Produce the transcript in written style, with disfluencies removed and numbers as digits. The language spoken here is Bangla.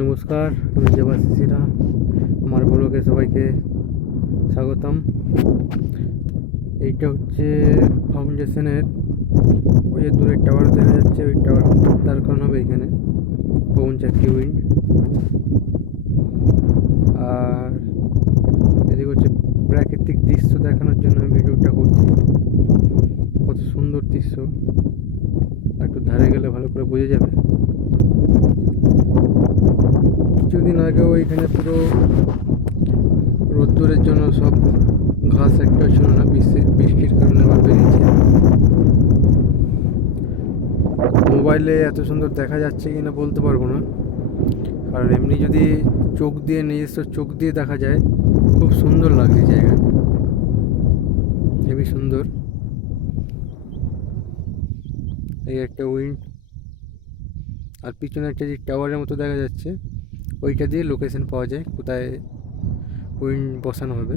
নমস্কার, আমি দেবাশিসিরা। আমার ব্লগে সবাইকে স্বাগতম। এইটা হচ্ছে ফাউন্ডেশনের ওই যে দূরের টাওয়ার দেখা যাচ্ছে, ওই টাওয়ার তার কারণ হবে এখানে পবনচক্কি উইন্ড। আর এদিকে হচ্ছে প্রাকৃতিক দৃশ্য দেখানোর জন্য আমি ভিডিওটা করছি। কত সুন্দর দৃশ্য, একটু ধারে গেলে ভালো করে বোঝা যাবে। কিছুদিন আগেও এখানে পুরো রোদ্দুরের জন্য সব ঘাস একটা ছিল না, বৃষ্টির কারণে আবার বেরিয়েছে। মোবাইলে এত সুন্দর দেখা যাচ্ছে কিনা বলতে পারবো না, কারণ এমনি যদি চোখ দিয়ে, নিজস্ব চোখ দিয়ে দেখা যায়, খুব সুন্দর লাগছে জায়গা, হেবি সুন্দর। এই একটা উইন্ড, আর পিছনে একটা যে টাওয়ারের মতো দেখা যাচ্ছে, ওইটা দিয়ে লোকেশন পাওয়া যায় কোথায় উইন্ড বসানো হবে।